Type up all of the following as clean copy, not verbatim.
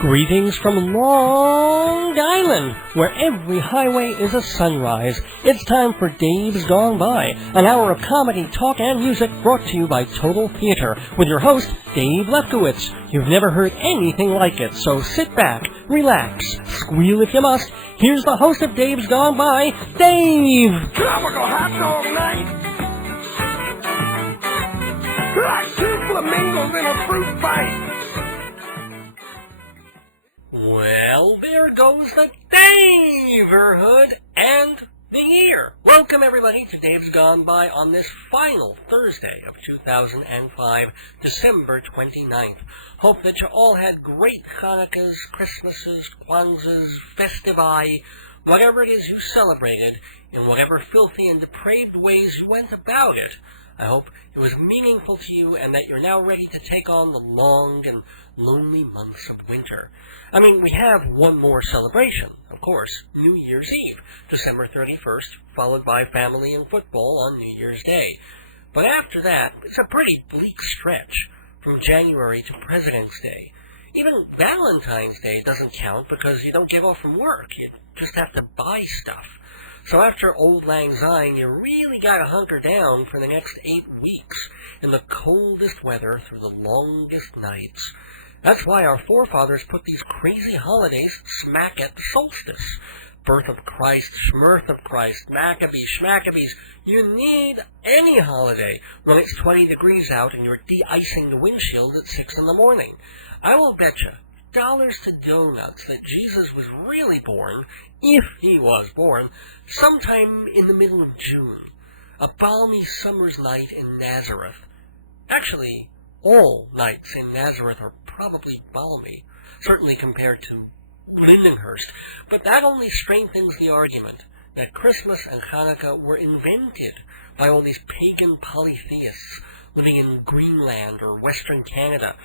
Greetings from Long Island, where every highway is a sunrise. It's time for Dave's Gone By, an hour of comedy, talk, and music brought to you by Total Theater, with your host, Dave Lefkowitz. You've never heard anything like it, so sit back, relax, squeal if you must. Here's the host of Dave's Gone By, Dave! Tropical hot dog night! Like two flamingos in a fruit fight! Well, there goes the neighborhood and the year. Welcome, everybody, to Dave's Gone By on this final Thursday of 2005, December 29th. Hope that you all had great Hanukkahs, Christmases, Kwanzas, Festivi, whatever it is you celebrated, in whatever filthy and depraved ways you went about it. I hope it was meaningful to you and that you're now ready to take on the long and lonely months of winter. I mean, we have one more celebration, of course, New Year's Eve, December 31st, followed by family and football on New Year's Day. But after that, it's a pretty bleak stretch from January to President's Day. Even Valentine's Day doesn't count because you don't get off from work. You just have to buy stuff. So after Old Lang Syne, you really gotta hunker down for the next 8 weeks in the coldest weather through the longest nights. That's why our forefathers put these crazy holidays smack at the solstice. Birth of Christ, Schmirth of Christ, Maccabee, Schmackabees. You need any holiday when it's 20 degrees out and you're de-icing the windshield at 6 in the morning. I will bet you dollars to donuts that Jesus was really born, if he was born, sometime in the middle of June. A balmy summer's night in Nazareth. Actually, all nights in Nazareth are probably balmy, certainly compared to Lindenhurst, but that only strengthens the argument that Christmas and Hanukkah were invented by all these pagan polytheists living in Greenland or Western Canada,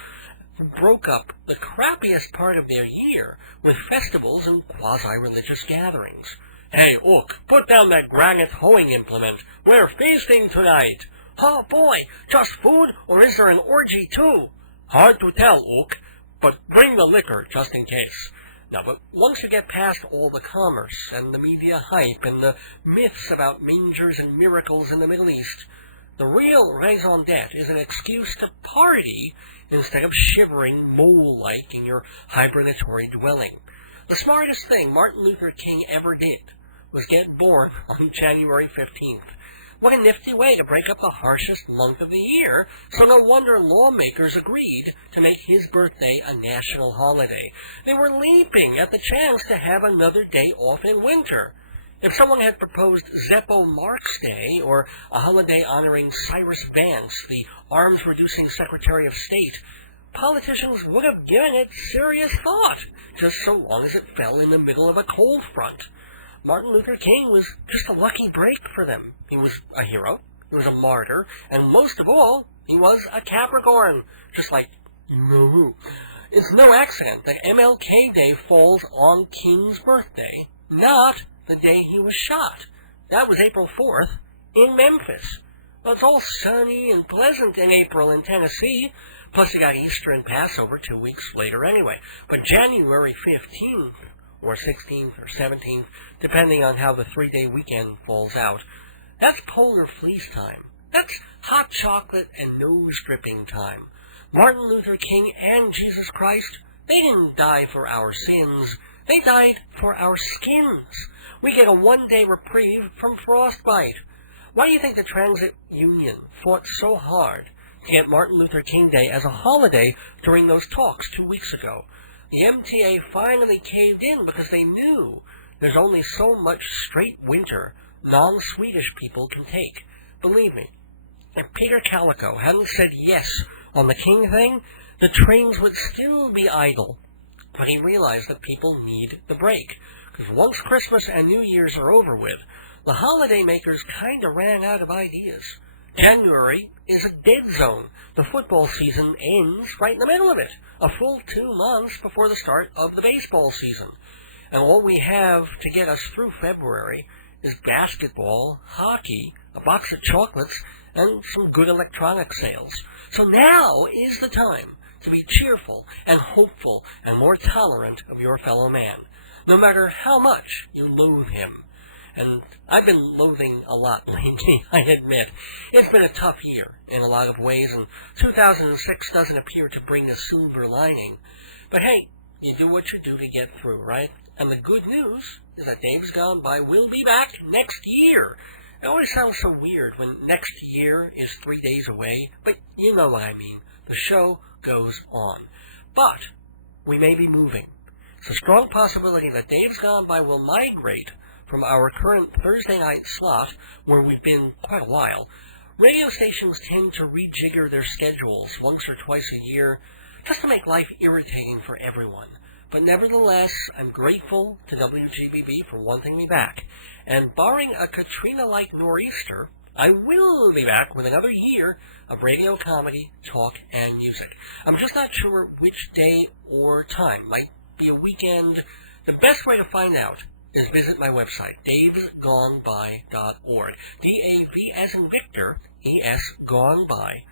who broke up the crappiest part of their year with festivals and quasi-religious gatherings. Hey, Ook, put down that granite hoeing implement. We're feasting tonight. Oh, boy, just food, or is there an orgy, too? Hard to tell, Ook, but bring the liquor just in case. Now, but once you get past all the commerce and the media hype and the myths about mangers and miracles in the Middle East, the real raison d'etre is an excuse to party instead of shivering mole-like in your hibernatory dwelling. The smartest thing Martin Luther King ever did was get born on January 15th. What a nifty way to break up the harshest month of the year, so no wonder lawmakers agreed to make his birthday a national holiday. They were leaping at the chance to have another day off in winter. If someone had proposed Zeppo Marx Day, or a holiday honoring Cyrus Vance, the arms-reducing Secretary of State, politicians would have given it serious thought, just so long as it fell in the middle of a cold front. Martin Luther King was just a lucky break for them. He was a hero, he was a martyr, and most of all, he was a Capricorn, just like you know who. It's no accident that MLK Day falls on King's birthday, not the day he was shot. That was April 4th in Memphis. Well, it's all sunny and pleasant in April in Tennessee, plus you got Easter and Passover 2 weeks later anyway. But January 15th, or 16th, or 17th, depending on how the 3-day weekend falls out, that's polar fleece time. That's hot chocolate and nose-dripping time. Martin Luther King and Jesus Christ, they didn't die for our sins. They died for our skins. We get a one-day reprieve from frostbite. Why do you think the Transit Union fought so hard to get Martin Luther King Day as a holiday during those talks 2 weeks ago? The MTA finally caved in because they knew there's only so much straight winter non-Swedish people can take. Believe me, if Peter Calico hadn't said yes on the King thing, the trains would still be idle. But he realized that people need the break, because once Christmas and New Year's are over with, the holiday makers kind of ran out of ideas. January is a dead zone. The football season ends right in the middle of it, a full 2 months before the start of the baseball season. And all we have to get us through February is basketball, hockey, a box of chocolates, and some good electronic sales. So now is the time to be cheerful and hopeful and more tolerant of your fellow man, no matter how much you loathe him. And I've been loathing a lot lately, I admit. It's been a tough year in a lot of ways, and 2006 doesn't appear to bring a silver lining. But hey, you do what you do to get through, right? And the good news is that Dave's Gone By will be back next year. It always sounds so weird when next year is 3 days away, but you know what I mean. The show goes on. But we may be moving. It's a strong possibility that Dave's Gone By will migrate from our current Thursday night slot, where we've been quite a while. Radio stations tend to rejigger their schedules once or twice a year just to make life irritating for everyone. But nevertheless, I'm grateful to WGBB for wanting me back. And barring a Katrina-like nor'easter, I will be back with another year of radio comedy, talk, and music. I'm just not sure which day or time. Might be a weekend. The best way to find out is visit my website, davesgoneby.org. D-A-V as in Victor, E-S, goneby.org.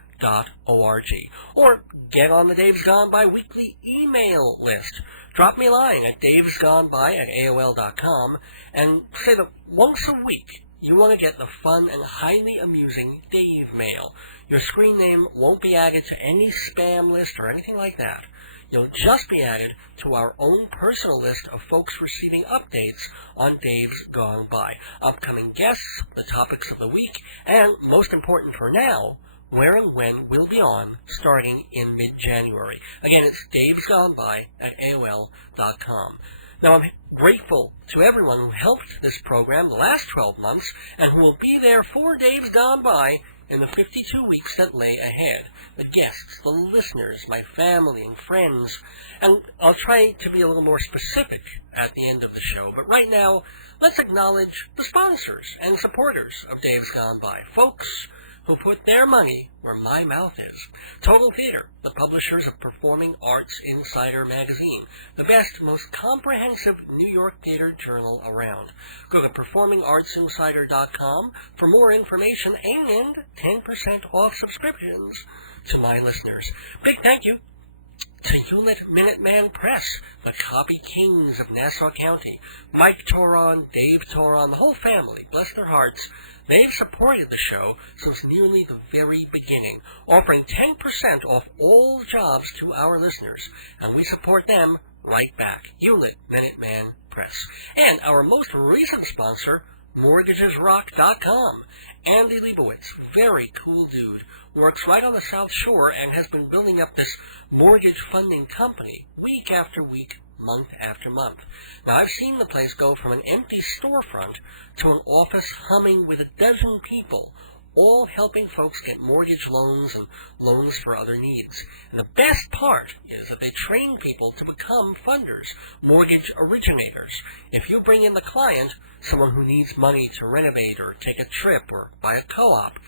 Or get on the Dave's Gone By weekly email list. Drop me a line at davesgoneby@aol.com and say that once a week you want to get the fun and highly amusing Dave mail. Your screen name won't be added to any spam list or anything like that. You'll just be added to our own personal list of folks receiving updates on Dave's Gone By. Upcoming guests, the topics of the week, and most important for now, where and when we'll be on starting in mid-January. Again, it's davesgoneby@aol.com. Now, I'm grateful to everyone who helped this program the last 12 months and who will be there for Dave's Gone By in the 52 weeks that lay ahead. The guests, the listeners, my family and friends, and I'll try to be a little more specific at the end of the show. But right now, let's acknowledge the sponsors and supporters of Dave's Gone By, folks who put their money where my mouth is. Total Theater, the publishers of Performing Arts Insider magazine, the best, most comprehensive New York theater journal around. Go to performingartsinsider.com for more information and 10% off subscriptions to my listeners. Big thank you to Hewlett Minuteman Press, the copy kings of Nassau County. Mike Toron, Dave Toron, the whole family, bless their hearts. They've supported the show since nearly the very beginning, offering 10% off all jobs to our listeners, and we support them right back. Hewlett Minuteman Press. And our most recent sponsor, MortgagesRock.com. Andy Leibowitz, very cool dude, works right on the South Shore and has been building up this mortgage funding company week after week, month after month. Now, I've seen the place go from an empty storefront to an office humming with a dozen people, all helping folks get mortgage loans and loans for other needs. And the best part is that they train people to become funders, mortgage originators. If you bring in the client, someone who needs money to renovate or take a trip or buy a co-op,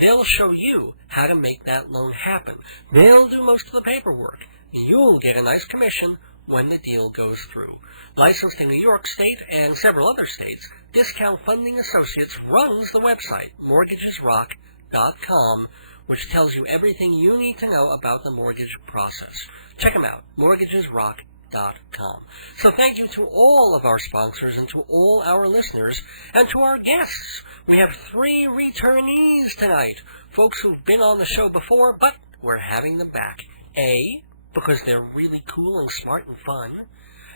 they'll show you how to make that loan happen. They'll do most of the paperwork. You'll get a nice commission when the deal goes through. Licensed in New York State and several other states, Discount Funding Associates runs the website, mortgagesrock.com, which tells you everything you need to know about the mortgage process. Check them out, mortgagesrock.com. So thank you to all of our sponsors and to all our listeners and to our guests. We have 3 returnees tonight, folks who've been on the show before, but we're having them back. A, because they're really cool and smart and fun,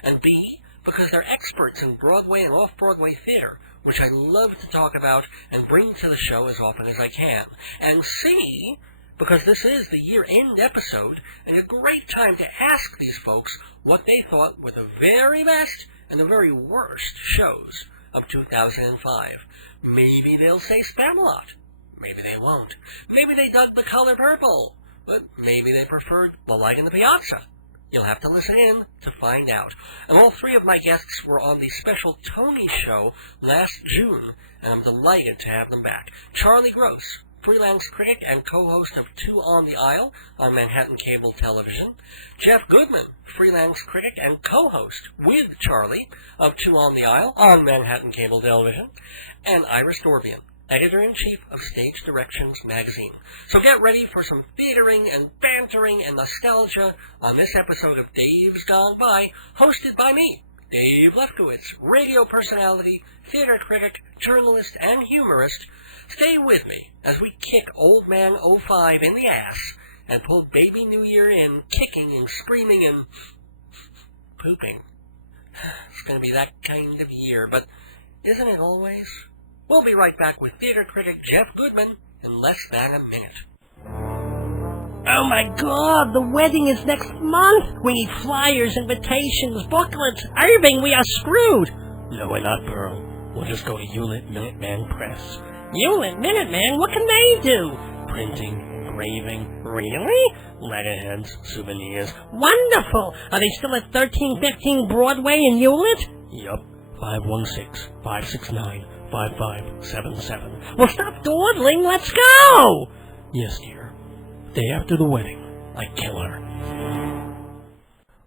and B, because they're experts in Broadway and off-Broadway theater, which I love to talk about and bring to the show as often as I can, and C, because this is the year-end episode and a great time to ask these folks what they thought were the very best and the very worst shows of 2005. Maybe they'll say Spamalot. Maybe they won't. Maybe they dug The Color Purple. But maybe they preferred The Light in the Piazza. You'll have to listen in to find out. And all 3 of my guests were on the special Tony show last June, and I'm delighted to have them back. Charlie Gross, freelance critic and co-host of Two on the Aisle on Manhattan Cable Television. Jeff Goodman, freelance critic and co-host with Charlie of Two on the Aisle on Manhattan Cable Television. And Iris Dorbian, editor-in-chief of Stage Directions magazine. So get ready for some theatering and bantering and nostalgia on this episode of Dave's Gone By, hosted by me, Dave Lefkowitz, radio personality, theater critic, journalist, and humorist. Stay with me as we kick Old Man 05 in the ass and pull Baby New Year in, kicking and screaming and pooping. It's going to be that kind of year, but isn't it always? We'll be right back with theater critic Jeff Goodman in less than a minute. Oh my God, the wedding is next month. We need flyers, invitations, booklets. Irving, we are screwed. No, we're not, Pearl. We'll just go to Hewlett Minuteman Press. Hewlett Minuteman? What can they do? Printing, engraving, Really? letterheads, souvenirs. Wonderful. Are they still at 1315 Broadway in Hewlett? Yup. 516-569-5577. Well, stop dawdling. Let's go. Yes, dear. Day after the wedding, I kill her.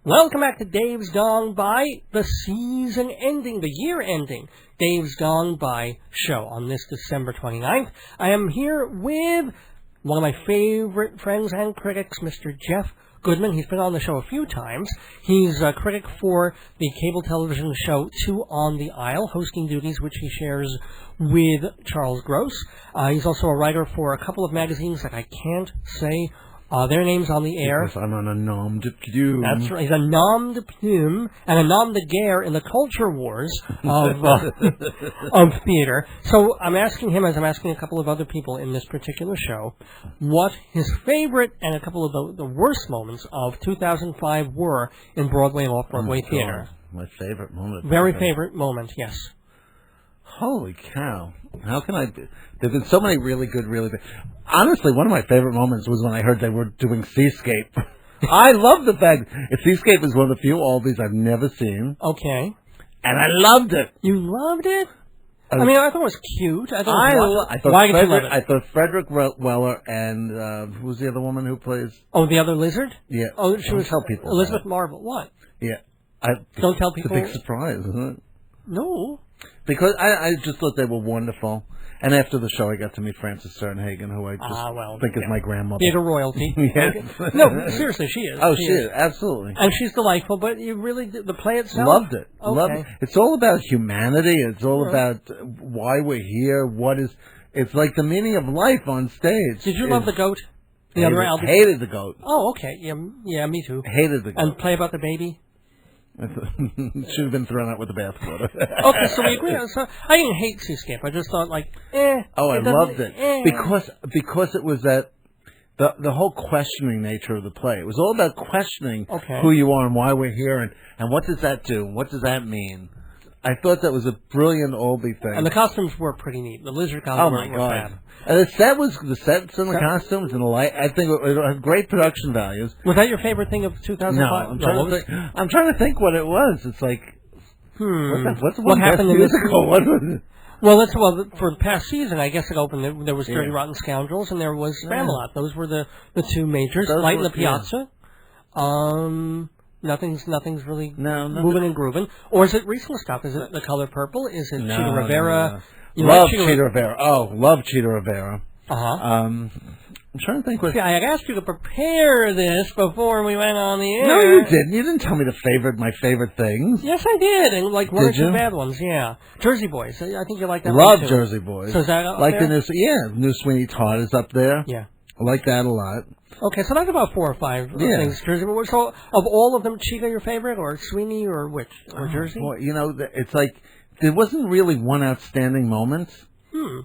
Welcome back to Dave's Gone By, the season ending, the year ending, Dave's Gone By show on this December 29th. I am here with one of my favorite friends and critics, Mr. Jeff Goodman. He's been on the show a few times. He's a critic for the cable television show Two on the Aisle, hosting duties which he shares with Charles Gross. He's also a writer for a couple of magazines that I can't say their names on the air. Because I'm on a nom de plume. That's right. He's a nom de plume and a nom de guerre in the culture wars of theater. So I'm asking him, as I'm asking a couple of other people in this particular show, what his favorite and a couple of the worst moments of 2005 were in Broadway and off-Broadway theater. My favorite moment. Very favorite moment, yes. Holy cow. How can I... There's been so many really good... Honestly, one of my favorite moments was when I heard they were doing Seascape. I love the fact... Seascape is one of the few oldies I've never seen. Okay. And I loved it. You loved it? I thought it was cute. I thought Frederick Weller and... who was the other woman who plays... Oh, the other lizard? Yeah. Oh, she was... Tell people Elizabeth Marvel. What? Yeah. Don't tell people... It's a big surprise, isn't it? No. Because I just thought they were wonderful. And after the show, I got to meet Frances Sternhagen, who I just think is my grandmother. Theater royalty. Yes. Okay. No, seriously, she is. Oh, she is. Absolutely. And she's delightful, but you really, the play itself? Loved it. Okay. Loved it. It's all about humanity. It's all about why we're here, it's like the meaning of life on stage. Did you love the goat? The other Albert? Hated the goat. Oh, okay. Yeah, me too. Hated the goat. And play about the baby? Should have been thrown out with the bathwater. Okay, so we agree. So I didn't hate Seascape. I just thought, Oh, I loved it. Because it was that the whole questioning nature of the play. It was all about questioning who you are and why we're here and what does that do? What does that mean? I thought that was a brilliant oldie thing. And the costumes were pretty neat. The lizard costumes were fab. And the sets and the costumes and the light, I think it had great production values. Was that your favorite thing of 2005? No, I'm trying to think what it was. It's like, what happened in this musical? What was it? Well, for the past season, I guess it opened. There was 30 Rotten Scoundrels, and there was Spamalot. Those were the two majors. Light in the Piazza. Nothing's really moving and grooving. Or is it recent stuff? Is it The Color Purple? Is it Cheetah Rivera? Love Cheetah Rivera. Oh, love Cheetah Rivera. I'm trying to think what... See, I had asked you to prepare this before we went on the air. No, you didn't. You didn't tell me my favorite things. Yes, I did. And one or two bad ones, yeah. Jersey Boys. I think you like that Love one, too. Jersey Boys. So is that up there? The new Sweeney Todd is up there. Yeah. I like that a lot. Okay, so that's about 4 or 5 things. Jersey Boys. So of all of them, Cheetah your favorite, or Sweeney, or which? Or Jersey? Boy, it's like there wasn't really one outstanding moment.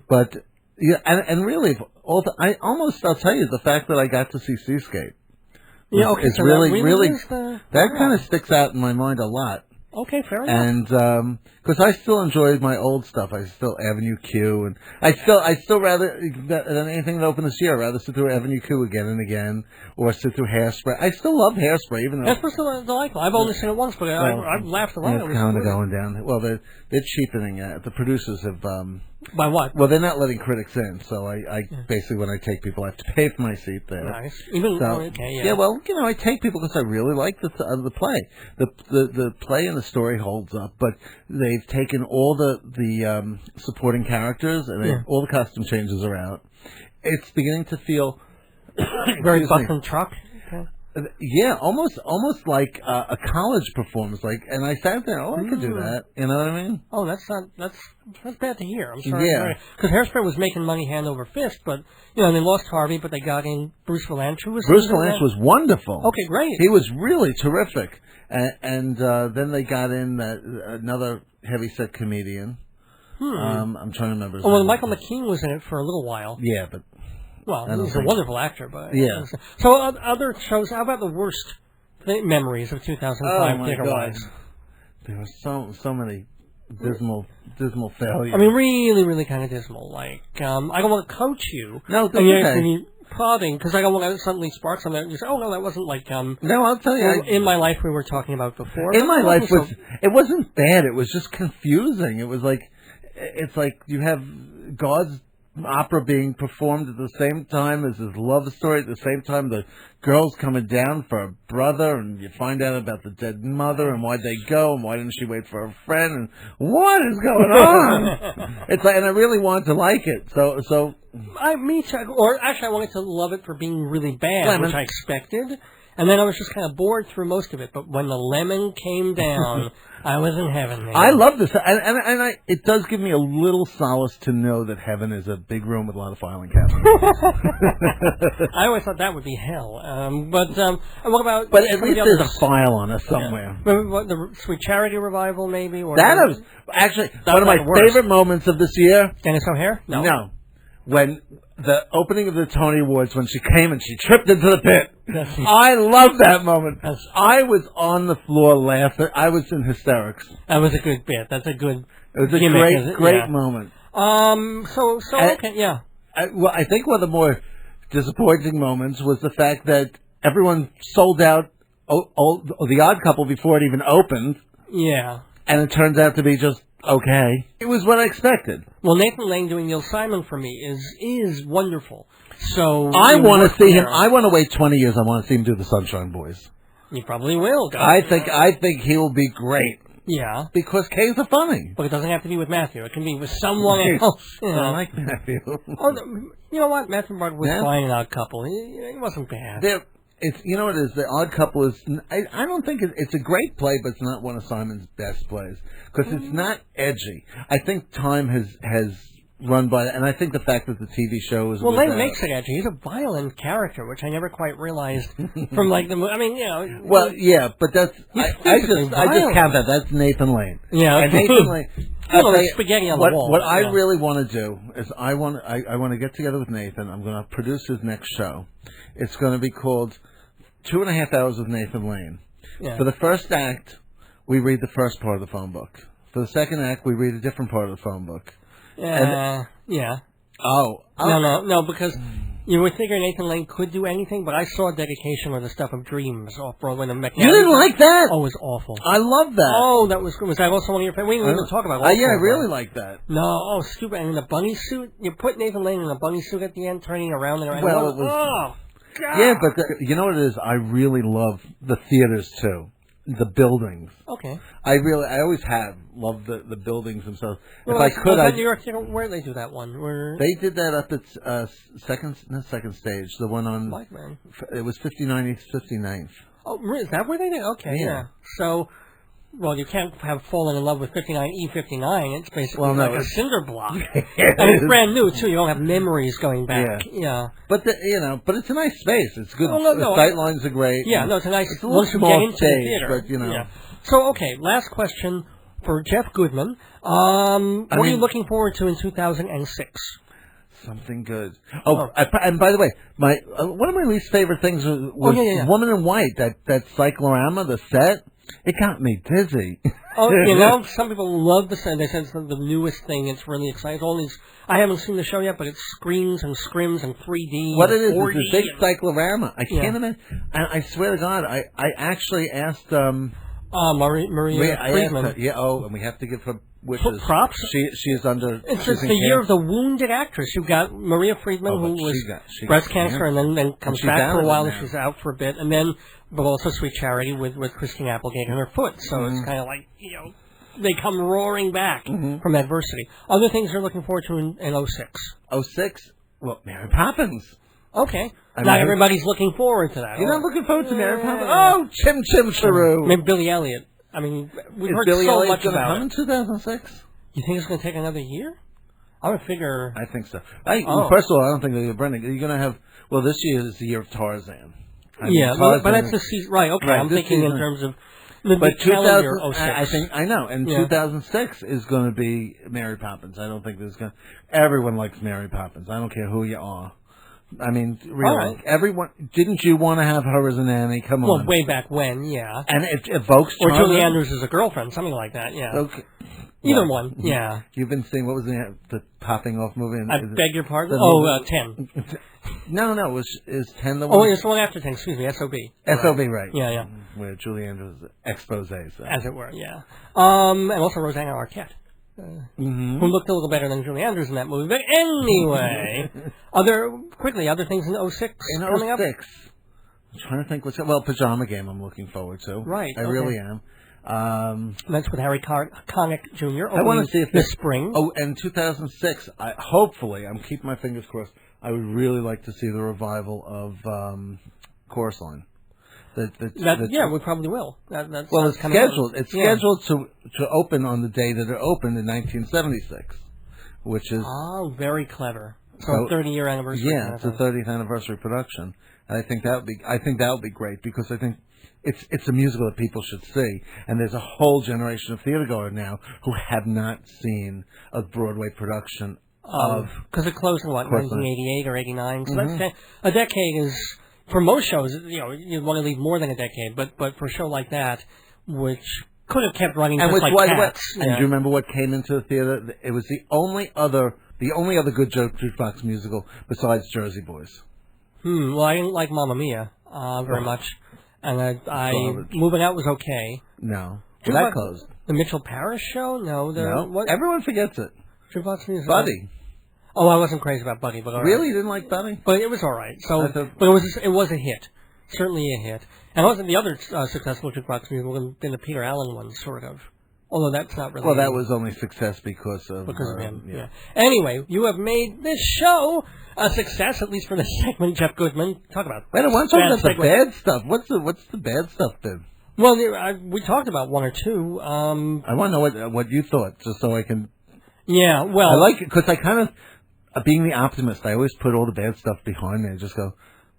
But and really, I'll tell you the fact that I got to see Seascape. It's so really that kind of sticks out in my mind a lot. Okay, fair enough. And because I still enjoyed my old stuff, I still Avenue Q, and I still rather than anything that opened this year, I'd rather sit through Avenue Q again and agagen, or sit through Hairspray. I still love Hairspray, even though Hairspray's still delightful. I've only seen it once, but I've laughed a lot. It's kind of going down. Well, they're cheapening it. The producers have By what? Well, they're not letting critics in, so I basically, when I take people, I have to pay for my seat there. Nice. Even so, okay, yeah. Yeah, well, I take people because I really like the play. The play and the story holds up, but they've taken all the supporting characters and all the costume changes are out. It's beginning to feel very Buck and Truck. Okay. Yeah, almost like a college performance. And I sat there. Oh, I could do that. You know what I mean? Oh, that's bad to hear. I'm sorry. Yeah. Because Hairspray was making money hand over fist, but they lost Harvey, but they got in Bruce Valanche. Bruce Valanche was wonderful. Okay, great. He was really terrific, and then they got in another heavyset comedian. I'm trying to remember. Well, Michael McKean was in it for a little while. Yeah, but. Well, he's a wonderful actor, but... Yeah. So, other shows, how about the worst memories of 2005 theater-wise? There were so many dismal failures. I mean, really, really kind of dismal. I don't want to coach you. No, that's okay. And prodding, because I don't want to suddenly spark something and you say, oh, no, that wasn't No, I'll tell you. In My Life we were talking about before. In My Life it wasn't bad. It was just confusing. It was it's like you have God's opera being performed at the same time as his love story. At the same time, the girl's coming down for a brother, and you find out about the dead mother and why'd they go and why didn't she wait for a friend and what is going on? It's and I really wanted to like it. So me too. Or actually, I wanted to love it for being really bad, which I expected. And then I was just kind of bored through most of it. But when the lemon came down, I was in heaven. Man. I love this. And it does give me a little solace to know that heaven is a big room with a lot of filing cabinets. I always thought that would be hell. But what about... But at least there's a file on us somewhere. Yeah. What, the Sweet Charity Revival, maybe? Or that was actually one of my favorite moments of this year. Dennis O'Hare? No. When the opening of the Tony Awards, when she came and she tripped into the pit. I love that moment. I was on the floor laughing. I was in hysterics. That was a good bit. That's a good It was a great moment. Okay, yeah. I think one of the more disappointing moments was the fact that everyone sold out The Odd Couple before it even opened. Yeah. And it turns out to be just okay. It was what I expected. Well, Nathan Lane doing Neil Simon for me is wonderful. So I want to see him. I want to wait 20 years. I want to see him do the Sunshine Boys. You probably will. I think he will be great. Yeah. Because K's are funny. But it doesn't have to be with Matthew. It can be with someone else. I like Matthew. You know what? Matthew Bart was fine in Odd Couple. He wasn't bad. You know what it is? The Odd Couple is... I don't think it's a great play, but it's not one of Simon's best plays. Because it's not edgy. I think time has run by that. And I think the fact that the TV show is... Well, Lane makes it edgy. He's a violent character, which I never quite realized from the movie. I mean, Well, yeah, but that's... I just count that. That's Nathan Lane. Yeah. And Nathan Lane... spaghetti on the wall. What I really want to do is I want to get together with Nathan. I'm going to produce his next show. It's going to be called 2.5 Hours with Nathan Lane. Yeah. For the first act, we read the first part of the phone book. For the second act, we read a different part of the phone book. Yeah. No, because you would figure Nathan Lane could do anything, but I saw Dedication or the Stuff of Dreams off Broadway. You didn't like that? Oh, it was awful. I love that. Oh, that was good. Was that also one of your favorites? We didn't even talk about it. Yeah, I really like that. No, stupid. And in the bunny suit, you put Nathan Lane in a bunny suit at the end, turning around and around. Well, it was... God. Yeah, but you know what it is? I really love the theaters, too. The buildings. Okay. I always have loved the buildings themselves. Well, if I could, New York Theater, where did they do that one? They did that up at second stage. The one on... Blackman. It was 59th, 59th. Oh, is that where they did? Okay, yeah. So... Well, you can't have fallen in love with 59E59. It's basically like a cinder block. And it's brand new, too. You don't have memories going back. Yeah. But, but it's a nice space. It's good. The sight lines are great. Yeah, it's a nice... It's a little small stage, but, Yeah. So, okay, last question for Jeff Goodman. What are you looking forward to in 2006? Something good. And by the way, one of my least favorite things was Woman in White, that cyclorama, the set. It got me dizzy. Some people love the set. They said it's the newest thing. It's really exciting. I haven't seen the show yet, but it screens and scrims and 3D. What it is, it's a big cyclorama. I can't imagine. And I swear to God, I actually asked... Maria Friedman. And we have to give her which So is props. She is under. It's the year of the wounded actress. You've got Maria Friedman, who was breast cancer, and then comes back for a while, and she's out for a bit, and then but also Sweet Charity with Christine Applegate in her foot. So it's kind of like they come roaring back from adversity. Other things you're looking forward to in 06. 06? Well, Mary Poppins. Okay. Not everybody's looking forward to that. You're not looking forward to Mary Poppins? Oh, Chim Chim Cheroo. Maybe Billy Elliot. I mean, we've heard Billy so Elliot much about it. in 2006? You think it's going to take another year? I would figure... I think so. First of all, I don't think they're Brendan. You're going to have... Well, this year is the year of Tarzan. But that's the season... Right, okay. Right, I'm thinking in terms of... But 2006. I know, and 2006 is going to be Mary Poppins. I don't think there's going to... Everyone likes Mary Poppins. I don't care who you are. I mean, really, everyone... Didn't you want to have her as a nanny? Come on. Well, way back when, yeah. And it evokes... Or Julie Andrews as a girlfriend, something like that, yeah. Okay. Either one, yeah. You've been seeing... What was the popping off movie? I beg your pardon? 10. No. Is 10 the one? Oh, it's the one after 10. Excuse me, SOB. SOB, right. Yeah. Where Julie Andrews expose. So. As it were, yeah. And also Rosanna Arquette. Who looked a little better than Julie Andrews in that movie. But anyway, other things in 06 coming up? I'm trying to think Pajama Game I'm looking forward to. Right. I really am. That's with Harry Connick Jr. I want to see if this spring. Oh, and 2006. Hopefully, I'm keeping my fingers crossed. I would really like to see the revival of Chorus Line. We probably will. It's scheduled. It's scheduled to open on the day that it opened in 1976, which is very clever. So 30-year anniversary. Yeah, it's a 30th anniversary production, and I think that would be great because I think it's a musical that people should see, and there's a whole generation of theatergoers now who have not seen a Broadway production of because it closed in 1988 or 89. So that's a decade is. For most shows, you want to leave more than a decade, but for a show like that, which could have kept running just like Cats. And do you remember what came into the theater? It was the only other good jukebox musical besides Jersey Boys. Well, I didn't like Mamma Mia very much, and Moving Out was okay. No, that closed. The Mitchell Parish show? No. What? Everyone forgets it. Jukebox music. Buddy. Oh, I wasn't crazy about Buddy, but all right. Really, you didn't like Buddy? But it was all right. So, but it was a hit, certainly a hit. And wasn't the other successful jukebox musical been the Peter Allen one, sort of? Although that's not really. Well, that was only success because of him. Yeah. Anyway, you have made this show a success, at least for the segment. Jeff Goodman, talk about. Wait, I want to talk about the bad stuff. What's the bad stuff then? Well, we talked about one or two. I want to know what you thought, just so I can. Yeah, well, I like it because I kind of. Being the optimist, I always put all the bad stuff behind me and just go,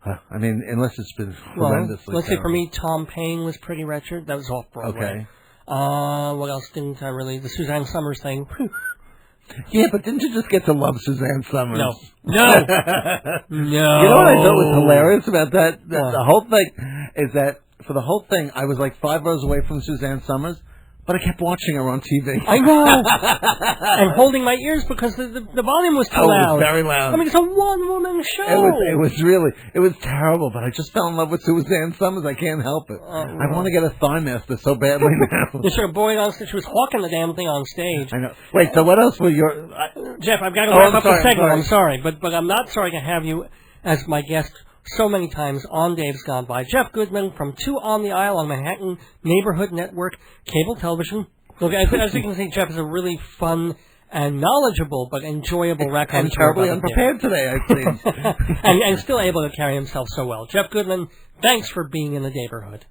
I mean, unless it's been horrendously let's say for me, Tom Paine was pretty wretched. That was off-Broadway. Okay. What else didn't I really... The Suzanne Summers thing. Yeah, but didn't you just get to love Suzanne Summers? No. You know what I thought was hilarious about that? The whole thing is that, for the whole thing, I was like 5 rows away from Suzanne Summers. But I kept watching her on TV. I know. And holding my ears because the volume was too loud. It was very loud. I mean, it's a one-woman show. It was terrible, but I just fell in love with Suzanne Summers. I can't help it. I want to get a Thigh Master so badly now. You should have boy on stage. She was hawking the damn thing on stage. I know. Wait, so what else were your... Jeff, I've got to wrap up the segment. I'm sorry. But I'm not sorry to have you as my guest so many times on Dave's Gone By. Jeff Goodman from 2 on the Aisle on Manhattan Neighborhood Network Cable Television. Look, as you can see, Jeff is a really fun and knowledgeable but enjoyable raconteur. And terribly unprepared today, I think. and still able to carry himself so well. Jeff Goodman, thanks for being in the neighborhood.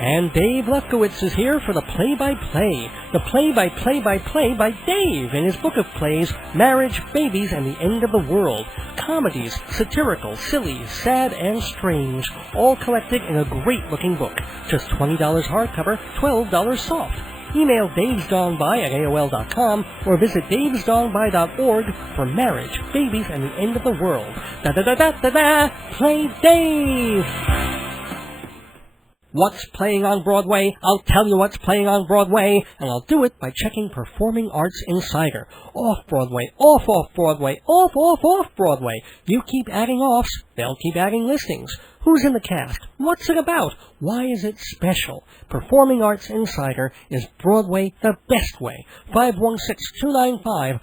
And Dave Lefkowitz is here for the play-by-play. The play-by-play-by-play by Dave in his book of plays, Marriage, Babies, and the End of the World. Comedies, satirical, silly, sad, and strange, all collected in a great-looking book. Just $20 hardcover, $12 soft. Email davesgoneby@aol.com or visit davesgoneby.org for Marriage, Babies, and the End of the World. Da-da-da-da-da-da! Play Dave! what's playing on Broadway. I'll tell you what's playing on Broadway, and I'll do it by checking Performing Arts Insider. Off-Broadway, off-Broadway, off-Broadway. You keep adding offs, they'll keep adding listings. Who's in the cast? What's it about? Why is it special? Performing Arts Insider is Broadway the best way. 516-295-1511.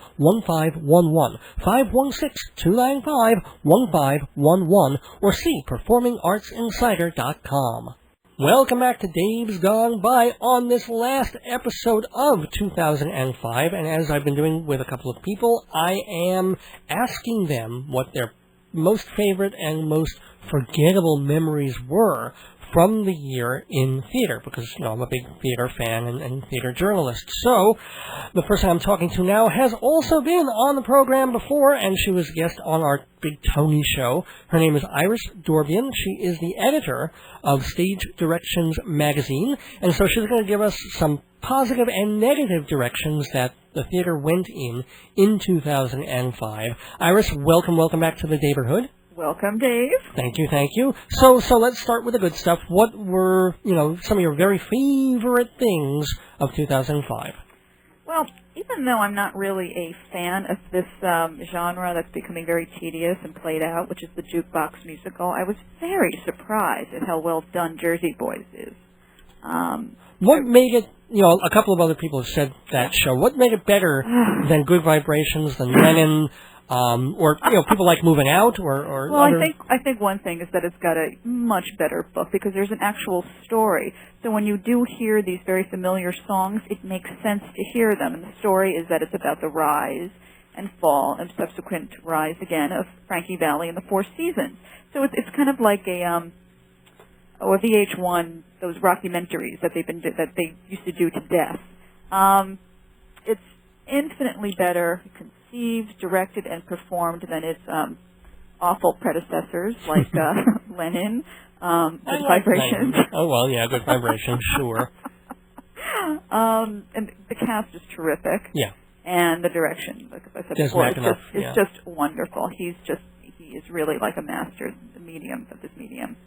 516-295-1511. Or see performingartsinsider.com. Welcome back to Dave's Gone By on this last episode of 2005. And as I've been doing with a couple of people, I am asking them what their most favorite and most forgettable memories were from the year in theater, because, I'm a big theater fan and theater journalist. So, the person I'm talking to now has also been on the program before, and she was a guest on our Big Tony show. Her name is Iris Dorbian. She is the editor of Stage Directions magazine, and so she's going to give us some positive and negative directions that the theater went in 2005. Iris, welcome back to the neighborhood. Welcome, Dave. Thank you. So let's start with the good stuff. What were, some of your very favorite things of 2005? Well, even though I'm not really a fan of this genre that's becoming very tedious and played out, which is the jukebox musical, I was very surprised at how well done Jersey Boys is. What made it, a couple of other people have said that show, what made it better than Good Vibrations, than Lennon, or people like Moving Out, or well, other... I think one thing is that it's got a much better book because there's an actual story. So when you do hear these very familiar songs, it makes sense to hear them. And the story is that it's about the rise and fall and subsequent rise again of Frankie Valli and the Four Seasons. So it's kind of like a VH1, those rockumentaries that they used to do to death. It's infinitely better conceived, directed, and performed than its awful predecessors like Lennon, Good Vibrations. Lennon. Oh, well, yeah, Good Vibrations, sure. And the cast is terrific. Yeah. And the direction, like I said before, it's just wonderful. He is really like a master of this medium.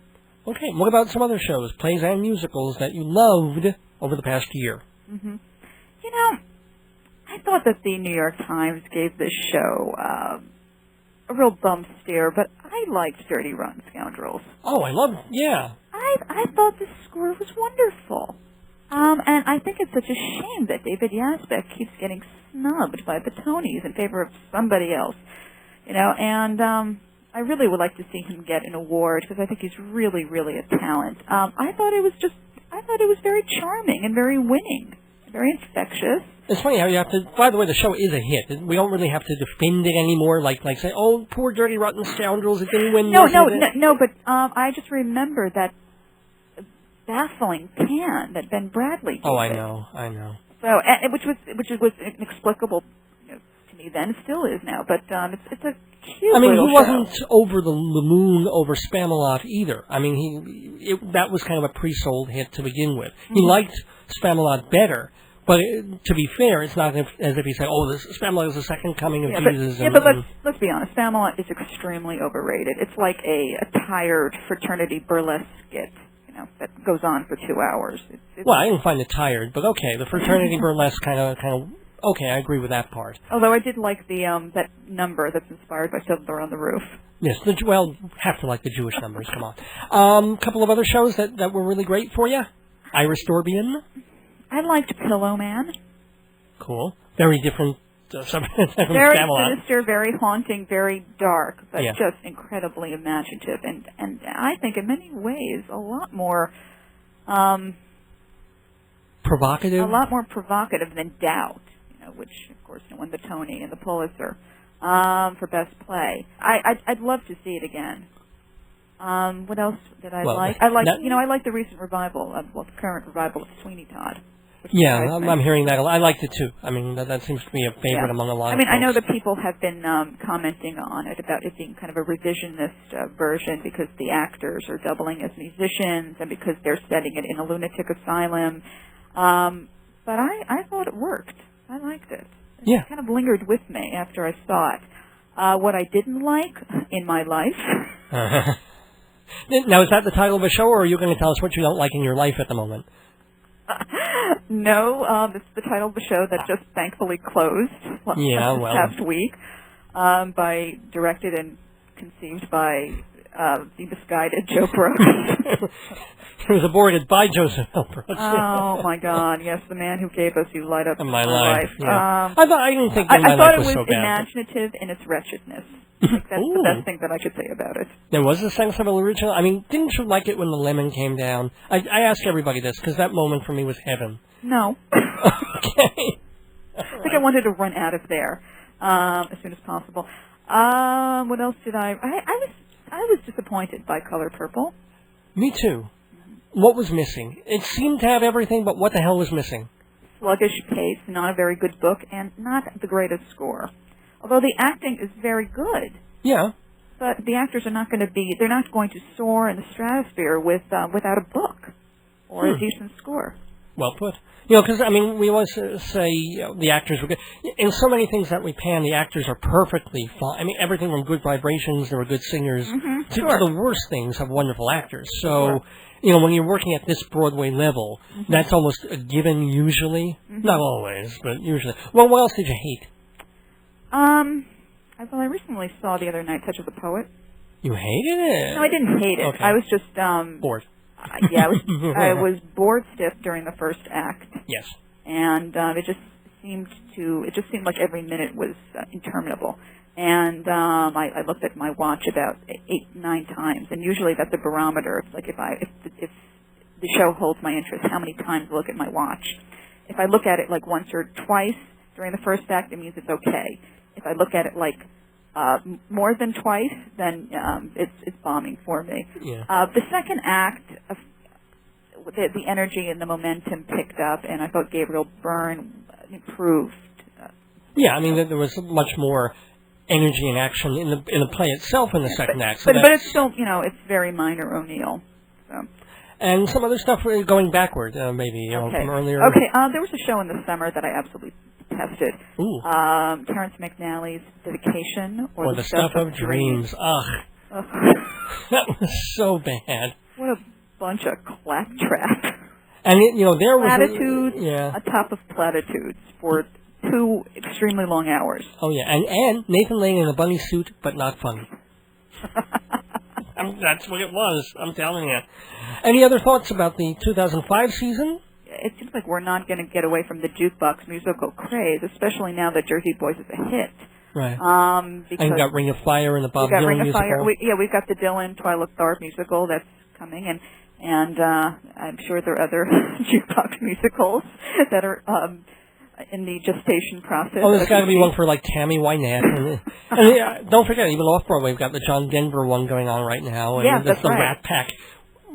Okay, what about some other shows, plays and musicals that you loved over the past year? Mm-hmm. I thought that the New York Times gave this show a real bum stare, but I liked Dirty Rotten Scoundrels. Oh, I loved it, yeah. I thought the score was wonderful. And I think it's such a shame that David Yazbek keeps getting snubbed by the Tonys in favor of somebody else. And I really would like to see him get an award because I think he's really, really a talent. I thought it was very charming and very winning, very infectious. It's funny how you have to, by the way, the show is a hit. We don't really have to defend it anymore, like say, oh, poor Dirty Rotten Scoundrels, it didn't win. No, but I just remember that baffling pan that Ben Bradley did. Oh, I know. So, which was inexplicable to me then, still is now, but it's a cute I mean, little he wasn't show. over the moon over Spamalot either. I mean, that was kind of a pre-sold hit to begin with. Mm-hmm. He liked Spamalot better. But to be fair, it's not as if he said, "Oh, Spamalot is the second coming of Jesus." But let's be honest, Spamalot is extremely overrated. It's like a tired fraternity burlesque skit, that goes on for 2 hours. Well, I didn't find it tired, but okay, the fraternity burlesque kind of. Okay, I agree with that part. Although I did like the that number that's inspired by Fiddler on the Roof. Yes, have to like the Jewish numbers. Come on. Couple of other shows that were really great for you. Iris Dorbian. I liked Pillow Man. Cool. Very different. Very sinister, very haunting, very dark, but yeah. Just incredibly imaginative, and I think in many ways a lot more provocative. A lot more provocative than Doubt, which of course won the Tony and the Pulitzer for Best Play. I'd love to see it again. What else did I like? I like the recent revival the current revival of Sweeney Todd. Yeah, I'm hearing that. I liked it too. I mean, that seems to be a favorite among a lot of folks. I know that people have been commenting on it about it being kind of a revisionist version because the actors are doubling as musicians and because they're setting it in a lunatic asylum. But I thought it worked. I liked it. Yeah. It kind of lingered with me after I saw it. What I didn't like in my life Now, is that the title of the show, or are you going to tell us what you don't like in your life at the moment? No, this is the title of the show that just thankfully closed this past week, directed and conceived by the misguided Joe Brooks. It was aborted by Joseph L. Brooks. Oh, my God, yes, the man who gave us You Light Up My Life. Yeah. I didn't think I My thought Life it was was so bad. imaginative in its wretchedness. That's the best thing that I could say about it. There was a sensible original. I mean, didn't you like it when the lemon came down? I ask everybody this, because that moment for me was heaven. No. Okay. I think I wanted to run out of there as soon as possible. What else did I was disappointed by Color Purple. Me too. What was missing? It seemed to have everything, but what the hell was missing? Sluggish pace, not a very good book, and not the greatest score. Although the acting is very good. Yeah. But the actors are not going to they're not going to soar in the stratosphere without a book or a decent score. Well put. Because, I mean, we always say the actors were good. In so many things that we pan, the actors are perfectly fine. I mean, everything from Good Vibrations, they were good singers, to the worst things have wonderful actors. So, when you're working at this Broadway level, that's almost a given usually. Not always, but usually. Well, what else did you hate? I recently saw the other night Touch of the Poet. You hated it? No, I didn't hate it. Okay. I was just bored. I was bored stiff during the first act. Yes. And it just seemed like every minute was interminable. And I looked at my watch about 8-9 times, and usually that's a barometer. It's like if the show holds my interest, how many times I look at my watch. If I look at it like once or twice during the first act, it means it's okay. If I look at it like more than twice, then it's bombing for me. Yeah. The second act, the energy and the momentum picked up, and I thought Gabriel Byrne improved. Yeah, I mean, there was much more energy and action in the play itself in the second act. So but it's still, it's very minor O'Neill. So. And some other stuff going backward, maybe, from earlier. Okay, there was a show in the summer that I absolutely detested. Ooh. Terrence McNally's Dedication, or The Stuff of Dreams. Ugh. That was so bad. What a bunch of claptrap. And, there was... Platitudes atop of platitudes for 2 extremely long hours. Oh, yeah. And Nathan Lane in a bunny suit, but not funny. That's what it was, I'm telling you. Any other thoughts about the 2005 season? It seems like we're not going to get away from the jukebox musical craze, especially now that Jersey Boys is a hit. Right. And you got Ring of Fire and the Bob Dylan musical. Fire. We've got the Dylan Twyla Tharp musical that's coming, and I'm sure there are other jukebox musicals that are in the gestation process. Oh, there's got to be one for like Tammy Wynette, and don't forget, even off Broadway, we've got the John Denver one going on right now, and that's the right. Rat Pack.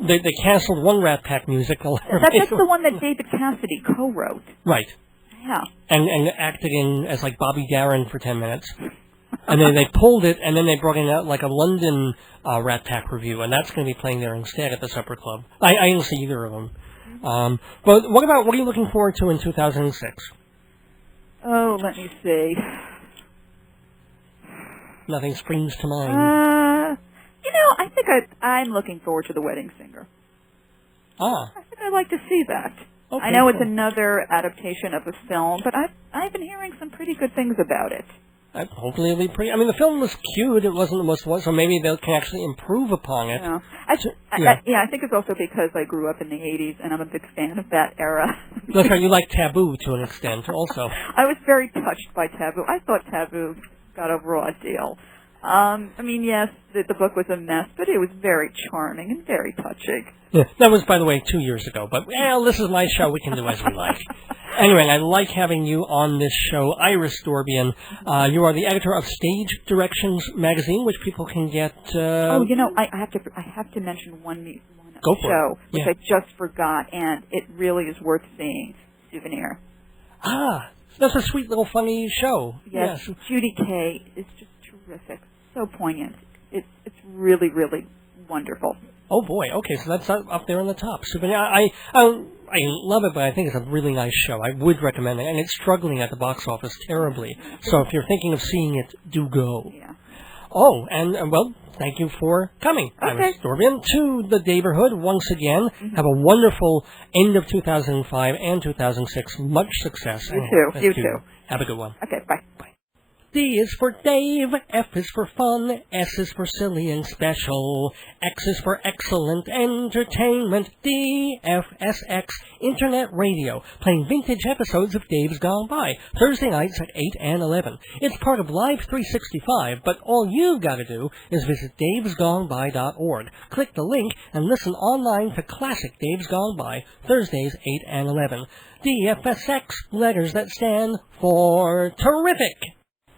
They canceled one Rat Pack musical. That's the one that David Cassidy co-wrote. Right. Yeah. And acted in as like Bobby Darin for 10 minutes. And then they pulled it, and then they brought in like a London Rat Pack review, and that's going to be playing there instead at the Supper Club. I didn't see either of them. But what are you looking forward to in 2006? Oh, let me see. Nothing springs to mind. I think I'm looking forward to The Wedding Singer. Ah. I think I'd like to see that. Okay, I know it's another adaptation of a film, but I've been hearing some pretty good things about it. Hopefully it'll be pretty... I mean, the film was cute. It wasn't the most one, so maybe they can actually improve upon it. Yeah. I think it's also because I grew up in the 80s, and I'm a big fan of that era. That's right. You like Taboo to an extent, also. I was very touched by Taboo. I thought Taboo got a raw deal. Yes, the book was a mess, but it was very charming and very touching. Yeah, that was, by the way, 2 years ago. But, this is my show. We can do as we like. Anyway, I like having you on this show, Iris Dorbian. You are the editor of Stage Directions magazine, which people can get... I have to mention one show, which I just forgot, and it really is worth seeing. Souvenir. Ah, that's a sweet little funny show. Yes. Judy Kay is just terrific. So poignant. It's really, really wonderful. Oh boy! Okay, so that's up there on the top. So, I love it, but I think it's a really nice show. I would recommend it, and it's struggling at the box office terribly. So, if you're thinking of seeing it, do go. Yeah. Oh, and thank you for coming. Okay. I'm Dorbian to the neighborhood once again. Have a wonderful end of 2005 and 2006. Much success. You too. Have a good one. Okay, bye. D is for Dave, F is for fun, S is for silly and special, X is for excellent entertainment, D, F, S, X, Internet Radio, playing vintage episodes of Dave's Gone By, Thursday nights at 8 and 11. It's part of Live 365, but all you've got to do is visit davesgoneby.org. Click the link and listen online to classic Dave's Gone By, Thursdays 8 and 11. DFSX, letters that stand for terrific.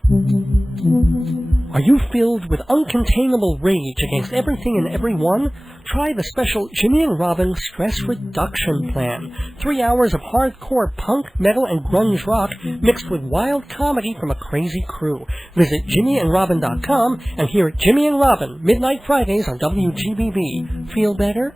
Are you filled with uncontainable rage against everything and everyone? Try the special Jimmy and Robin Stress Reduction Plan. 3 hours of hardcore punk, metal, and grunge rock mixed with wild comedy from a crazy crew. Visit jimmyandrobin.com and hear Jimmy and Robin, midnight Fridays on WGBB. Feel better?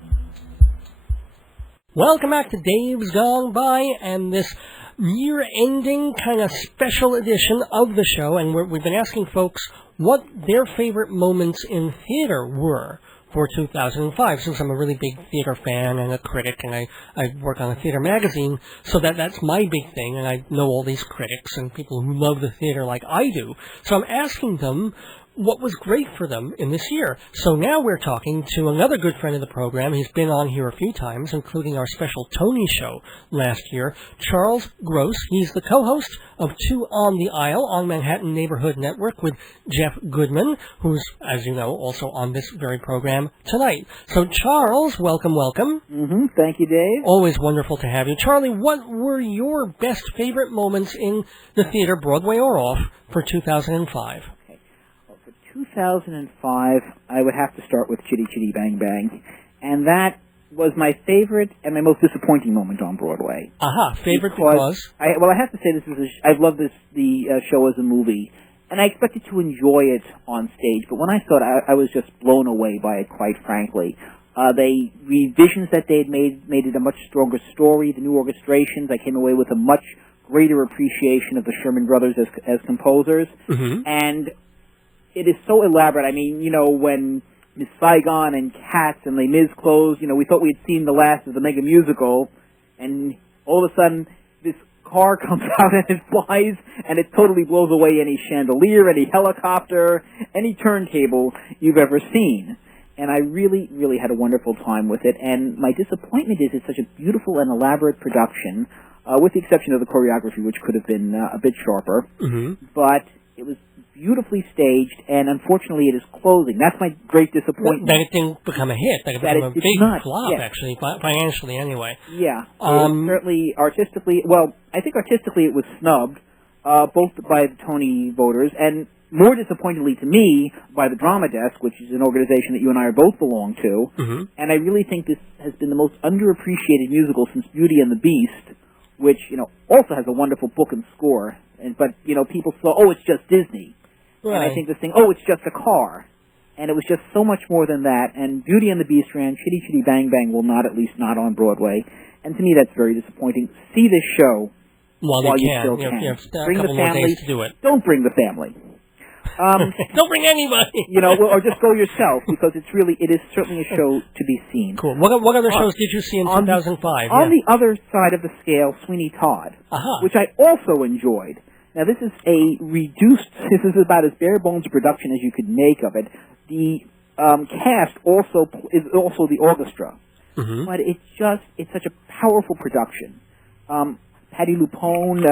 Welcome back to Dave's Gone By and this year-ending kind of special edition of the show, and we've been asking folks what their favorite moments in theater were for 2005, since I'm a really big theater fan and a critic, and I work on a theater magazine, so that's my big thing, and I know all these critics and people who love the theater like I do. So I'm asking them what was great for them in this year. So now we're talking to another good friend of the program. He's been on here a few times, including our special Tony show last year, Charles Gross. He's the co-host of Two on the Aisle on Manhattan Neighborhood Network with Jeff Goodman, who's, as you know, also on this very program tonight. So, Charles, welcome. Thank you, Dave. Always wonderful to have you. Charlie, what were your best favorite moments in the theater, Broadway or off, for 2005? 2005, I would have to start with Chitty Chitty Bang Bang, and that was my favorite and my most disappointing moment on Broadway. Favorite because? I have to say I've loved the show as a movie, and I expected to enjoy it on stage, but when I saw it, I was just blown away by it, quite frankly. The revisions that they had made it a much stronger story. The new orchestrations, I came away with a much greater appreciation of the Sherman Brothers as composers, and it is so elaborate. I mean, when Miss Saigon and Cats and Les Mis closed, we thought we had seen the last of the mega musical, and all of a sudden this car comes out and it flies, and it totally blows away any chandelier, any helicopter, any turntable you've ever seen. And I really, really had a wonderful time with it. And my disappointment is it's such a beautiful and elaborate production, with the exception of the choreography, which could have been a bit sharper. But it was beautifully staged, and unfortunately it is closing. That's my great disappointment. That it didn't become a hit. That it became a big flop, actually, financially anyway. Yeah. Certainly artistically, I think artistically it was snubbed, both by the Tony voters, and more disappointingly to me, by the Drama Desk, which is an organization that you and I are both belong to. And I really think this has been the most underappreciated musical since Beauty and the Beast, which, also has a wonderful book and score. But people saw, it's just Disney. Right. And I think this thing, it's just a car. And it was just so much more than that. And Beauty and the Beast ran, Chitty Chitty Bang Bang will not, at least not on Broadway. And to me, that's very disappointing. See this show while you still can. Bring the family. To do it. Don't bring the family. Don't bring anybody. Or just go yourself, because it is certainly a show to be seen. Cool. What other shows did you see in 2005? On the other side of the scale, Sweeney Todd, which I also enjoyed. Now, this is this is about as bare bones a production as you could make of it. The cast is also the orchestra. But it's such a powerful production. Patti LuPone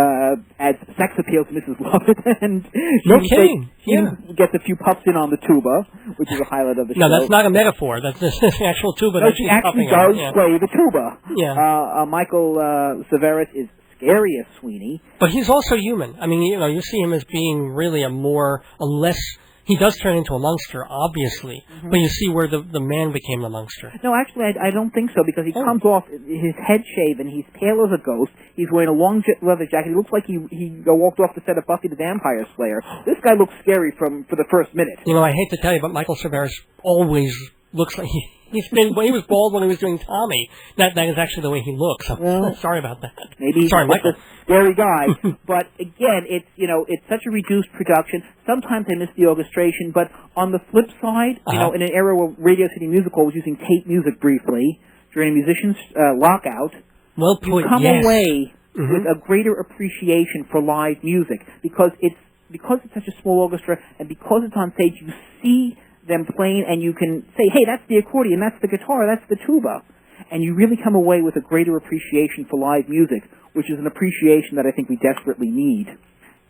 adds sex appeal to Mrs. Lovett, and she gets a few puffs in on the tuba, which is a highlight of the show. No, that's not a metaphor. That's the actual tuba. No, she actually does play the tuba. Yeah. Michael Severus is scary as Sweeney. But he's also human. I mean, you see him as being really a less... He does turn into a monster, obviously, but you see where the man became the monster. No, actually, I don't think so, because he comes off his head shaven, he's pale as a ghost, he's wearing a long leather jacket, he looks like he walked off the set of Buffy the Vampire Slayer. This guy looks scary for the first minute. I hate to tell you, but Michael Severus always looks like He was bald when he was doing Tommy. That is actually the way he looks. Well, sorry about that. Maybe he's a scary guy. But again, it's such a reduced production. Sometimes I miss the orchestration, but on the flip side, in an era where Radio City Music Hall was using tape music briefly during a musician's lockout, you come away with a greater appreciation for live music because it's such a small orchestra and because it's on stage, you see them playing and you can say, hey, that's the accordion, that's the guitar, that's the tuba. And you really come away with a greater appreciation for live music, which is an appreciation that I think we desperately need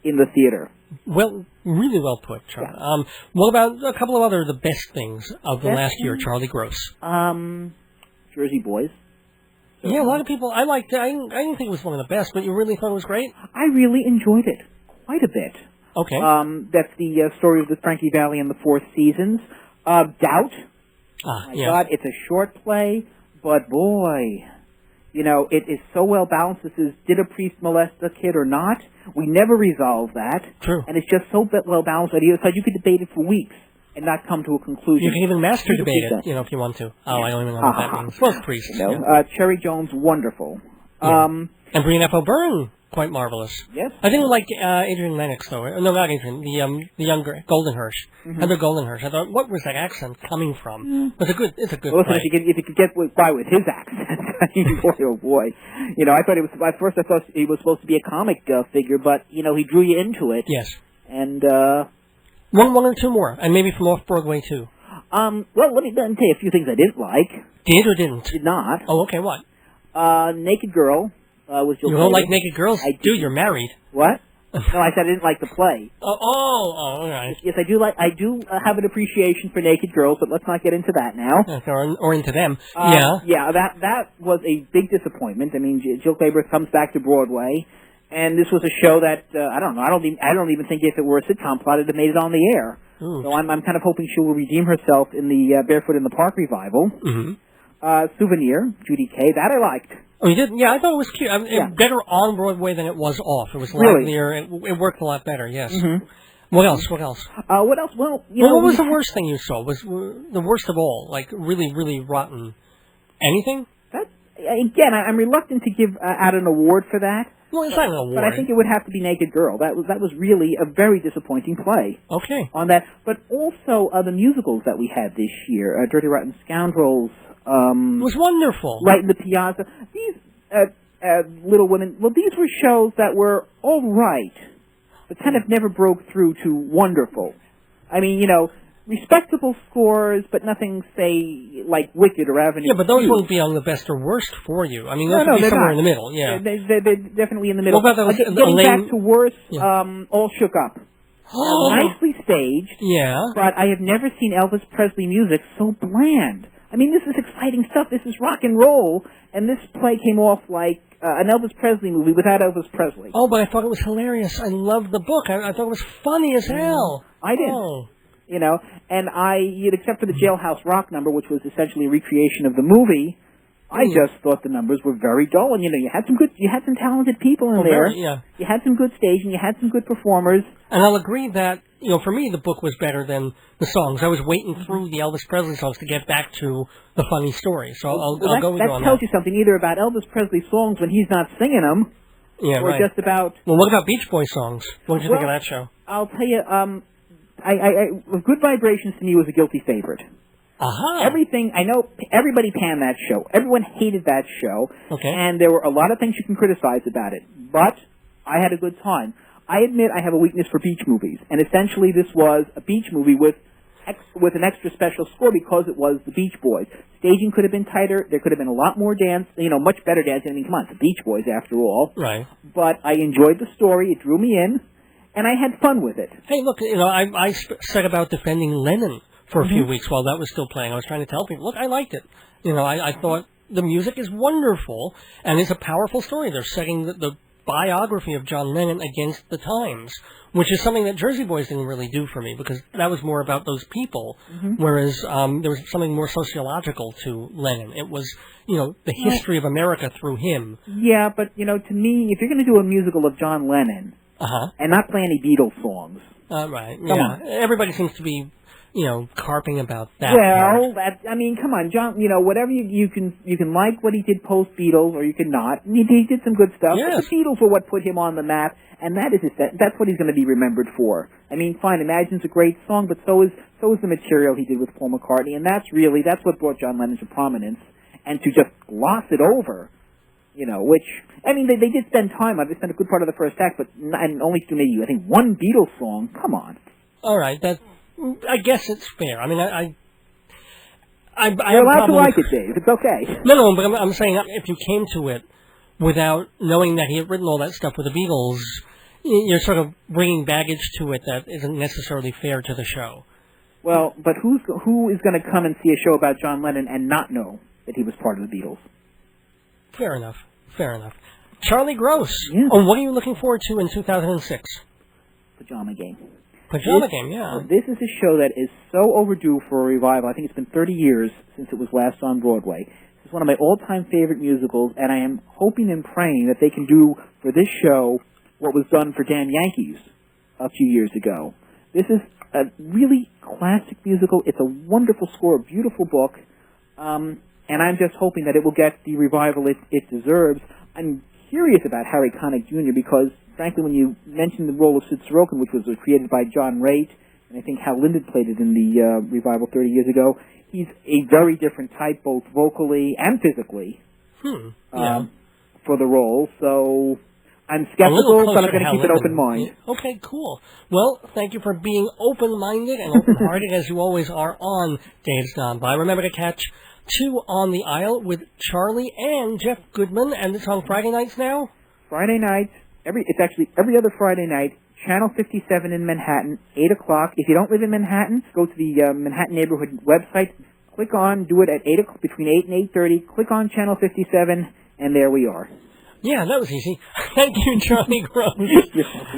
in the theater. Well, really well put, Charlie. Yeah. What about a couple of the best things of the last year, Charlie Gross? Jersey Boys. So, yeah, a lot of people, I liked it. I didn't think it was one of the best, but you really thought it was great? I really enjoyed it quite a bit. Okay. That's the story of the Frankie Valli and the Four Seasons. Doubt. My God, it's a short play, but boy, it is so well balanced. This is, did a priest molest a kid or not? We never resolve that. True. And it's just so well balanced that you could debate it for weeks and not come to a conclusion. You can even master debate it, if you want to. Oh, I don't even know what that means. Well, priests. Cherry Jones, wonderful. Yeah. And Brian F. O'Byrne, quite marvelous. Yes. I didn't like Adrian Lennox, though. No, not Adrian. The younger Goldenhirsch. Heather Goldenhirsch. I thought, what was that accent coming from? It's a good well, listen, if you could get by with his accent, boy, oh boy. I thought at first I thought he was supposed to be a comic figure, but he drew you into it. Yes. And one or two more, and maybe from off Broadway too. Well, let me tell you a few things I didn't like. Did or didn't? Did not. Oh, okay. What? Naked Girl. Was you don't like naked girls? I do. You're married. What? No, I said I didn't like the play. Oh, all right. Yes, I do have an appreciation for naked girls, but let's not get into that now. Or into them. Yeah, that was a big disappointment. I mean, Jill Clayburgh comes back to Broadway, and this was a show that I don't know. I don't even think if it were a sitcom plot, it'd have made it on the air. Ooh. So I'm kind of hoping she will redeem herself in the Barefoot in the Park revival. Souvenir, Judy Kay, that I liked. Oh, you did? Yeah, I thought it was cute. Better on Broadway than it was off. It was livelier. It worked a lot better, yes. What else? What else? Well, what was the worst thing you saw? Was the worst of all, like really, really rotten? Anything? Again, I'm reluctant to give out an award for that. Well, it's not an award. But I think it would have to be Naked Girl. That was really a very disappointing play. Okay. On that. But also the musicals that we had this year, Dirty Rotten Scoundrels, it was wonderful. Light in the Piazza. These Little Women. Well, these were shows that were all right, but kind of never broke through to wonderful. I mean, respectable scores, but nothing, say, like Wicked or Avenue. Yeah, but those won't be on the best or worst for you. I mean, those would be somewhere in the middle. Yeah, they're definitely in the middle. What about those? Getting back to worst, All Shook Up. Nicely staged. Yeah. But I have never seen Elvis Presley music so bland. I mean, this is exciting stuff. This is rock and roll, and this play came off like an Elvis Presley movie without Elvis Presley. Oh, but I thought it was hilarious. I loved the book. I thought it was funny as hell. I did. Oh. And except for the Jailhouse Rock number, which was essentially a recreation of the movie, I just thought the numbers were very dull. And you had some talented people in there. Yeah. You had some good staging. You had some good performers. And I'll agree that for me the book was better than the songs. I was waiting through the Elvis Presley songs to get back to the funny story. So I'll go with you on that. That tells you something either about Elvis Presley songs when he's not singing them, or just about. Well, what about Beach Boys songs? What did you think of that show? I'll tell you. Good Vibrations to me was a guilty favorite. Everything, I know everybody panned that show. Everyone hated that show. Okay. And there were a lot of things you can criticize about it. But I had a good time. I admit I have a weakness for beach movies. And essentially this was a beach movie with an extra special score because it was the Beach Boys. Staging could have been tighter. There could have been a lot more dance, much better dancing. I mean, come on, it's the Beach Boys after all. Right. But I enjoyed the story. It drew me in. And I had fun with it. Hey, look, I said about defending Lennon for a few weeks while that was still playing. I was trying to tell people, look, I liked it. I thought the music is wonderful, and it's a powerful story. They're setting the biography of John Lennon against the times, which is something that Jersey Boys didn't really do for me, because that was more about those people, whereas there was something more sociological to Lennon. It was, the history of America through him. Yeah, but, to me, if you're going to do a musical of John Lennon, and not play any Beatles songs. Right. Come on. Everybody seems to be, carping about that. Well, I mean, come on, John. Whatever you can like what he did post Beatles, or you can not. He did some good stuff. Yes. But the Beatles were what put him on the map, and that's what he's going to be remembered for. I mean, fine, Imagine's a great song, but so is the material he did with Paul McCartney, and that's what brought John Lennon to prominence. And to just gloss it over, which, I mean, they did spend time on it. They spent a good part of the first act, and only to maybe, I think, one Beatles song. Come on. All right, I guess it's fair. I mean, You're allowed to like it, Dave. It's okay. No, but I'm saying if you came to it without knowing that he had written all that stuff with the Beatles, you're sort of bringing baggage to it that isn't necessarily fair to the show. Well, but who is going to come and see a show about John Lennon and not know that he was part of the Beatles? Fair enough. Charlie Gross. Yeah. Oh, what are you looking forward to in 2006? Pajama Game. Game, yeah. This is a show that is so overdue for a revival. I think it's been 30 years since it was last on Broadway. This is one of my all-time favorite musicals, and I am hoping and praying that they can do for this show what was done for Dan Yankees a few years ago. This is a really classic musical. It's a wonderful score, a beautiful book, and I'm just hoping that it will get the revival it deserves. I'm curious about Harry Connick Jr. because, frankly, when you mentioned the role of Sid Sorokin, which was created by John Raitt, and I think Hal Linden played it in the revival 30 years ago, he's a very different type, both vocally and physically, for the role. So I'm skeptical, but I'm going to keep an open mind. Okay, cool. Well, thank you for being open-minded and open-hearted, as you always are on Dave's Gone By. Remember to catch Two on the Aisle with Charlie and Jeff Goodman, and it's on Friday nights now? Friday nights. It's actually every other Friday night, Channel 57 in Manhattan, 8 o'clock. If you don't live in Manhattan, go to the Manhattan Neighborhood website, do it at 8 o'clock, between 8 and 8:30, click on Channel 57, and there we are. Yeah, that was easy. Thank you, Charlie Gross.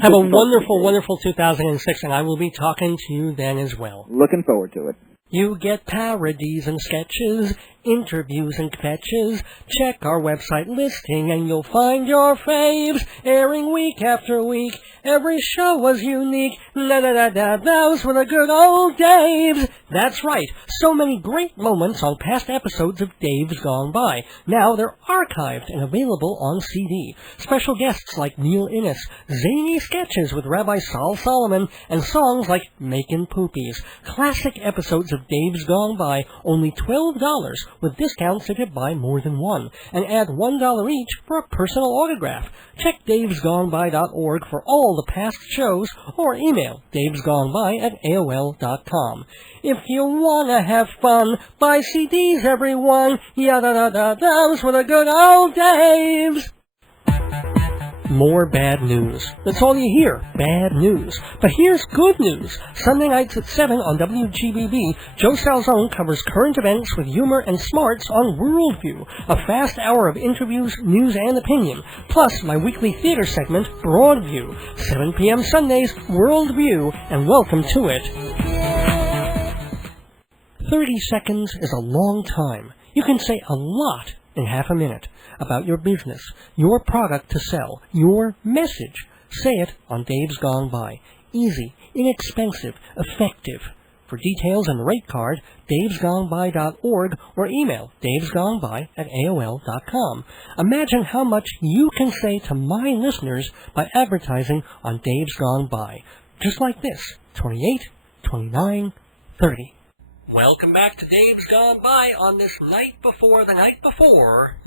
Have a wonderful, wonderful 2006, and I will be talking to you then as well. Looking forward to it. You get parodies and sketches, interviews and sketches. Check our website listing and you'll find your faves airing week after week. Every show was unique. Those were the good old Daves. That's right. So many great moments on past episodes of Dave's Gone By. Now they're archived and available on CD. Special guests like Neil Innes, zany sketches with Rabbi Sol Solomon, and songs like Makin' Poopies. Classic episodes of Dave's Gone By, only $12 with discounts if you buy more than one, and add $1 each for a personal autograph. Check davesgoneby.org for all the past shows, or email davesgoneby@aol.com. If you wanna have fun, buy CDs, everyone. Those were the good old Daves. More bad news. That's all you hear, bad news. But here's good news. Sunday nights at 7 on WGBB, Joe Salzone covers current events with humor and smarts on Worldview, a fast hour of interviews, news, and opinion. Plus, my weekly theater segment, Broadview. 7 p.m. Sundays, Worldview, and welcome to it. 30 seconds is a long time. You can say a lot in half a minute about your business, your product to sell, your message. Say it on Dave's Gone By. Easy, inexpensive, effective. For details and the rate card, davesgoneby.org or email davesgoneby@aol.com. Imagine how much you can say to my listeners by advertising on Dave's Gone By. Just like this, 28, 29, 30. Welcome back to Dave's Gone By on this night before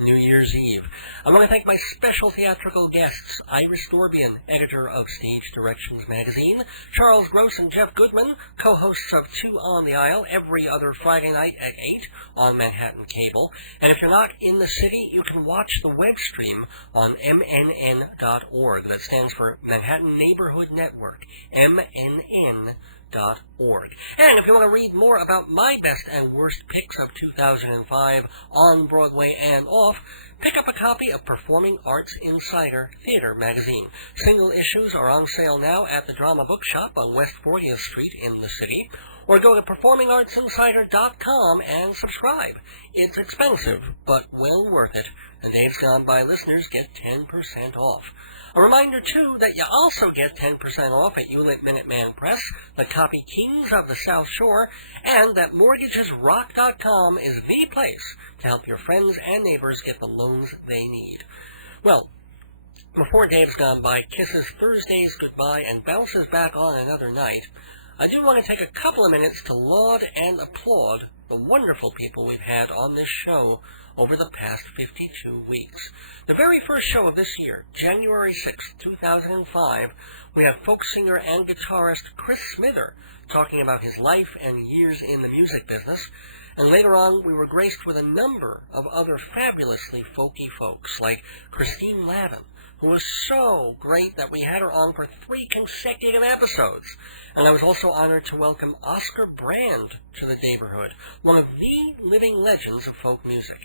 New Year's Eve. I want to thank my special theatrical guests, Iris Dorbian, editor of Stage Directions magazine, Charles Gross and Jeff Goodman, co-hosts of Two on the Aisle every other Friday night at 8 on Manhattan Cable. And if you're not in the city, you can watch the web stream on mnn.org. That stands for Manhattan Neighborhood Network, mnn.org. And if you want to read more about my best and worst picks of 2005 on Broadway and off, pick up a copy of Performing Arts Insider Theater magazine. Single issues are on sale now at the Drama Bookshop on West 40th Street in the city, or go to performingartsinsider.com and subscribe. It's expensive, but well worth it, and Dave's Gone By listeners get 10% off. A reminder, too, that you also get 10% off at Hewlett Minuteman Press, the copy kings of the South Shore, and that MortgagesRock.com is the place to help your friends and neighbors get the loans they need. Well, before Dave's gone by, kisses Thursdays goodbye and bounces back on another night, I do want to take a couple of minutes to laud and applaud the wonderful people we've had on this show over the past 52 weeks. The very first show of this year, January 6, 2005, we had folk singer and guitarist Chris Smither talking about his life and years in the music business. And later on, we were graced with a number of other fabulously folky folks, like Christine Lavin, who was so great that we had her on for 3 consecutive episodes. And I was also honored to welcome Oscar Brand to the neighborhood, one of the living legends of folk music.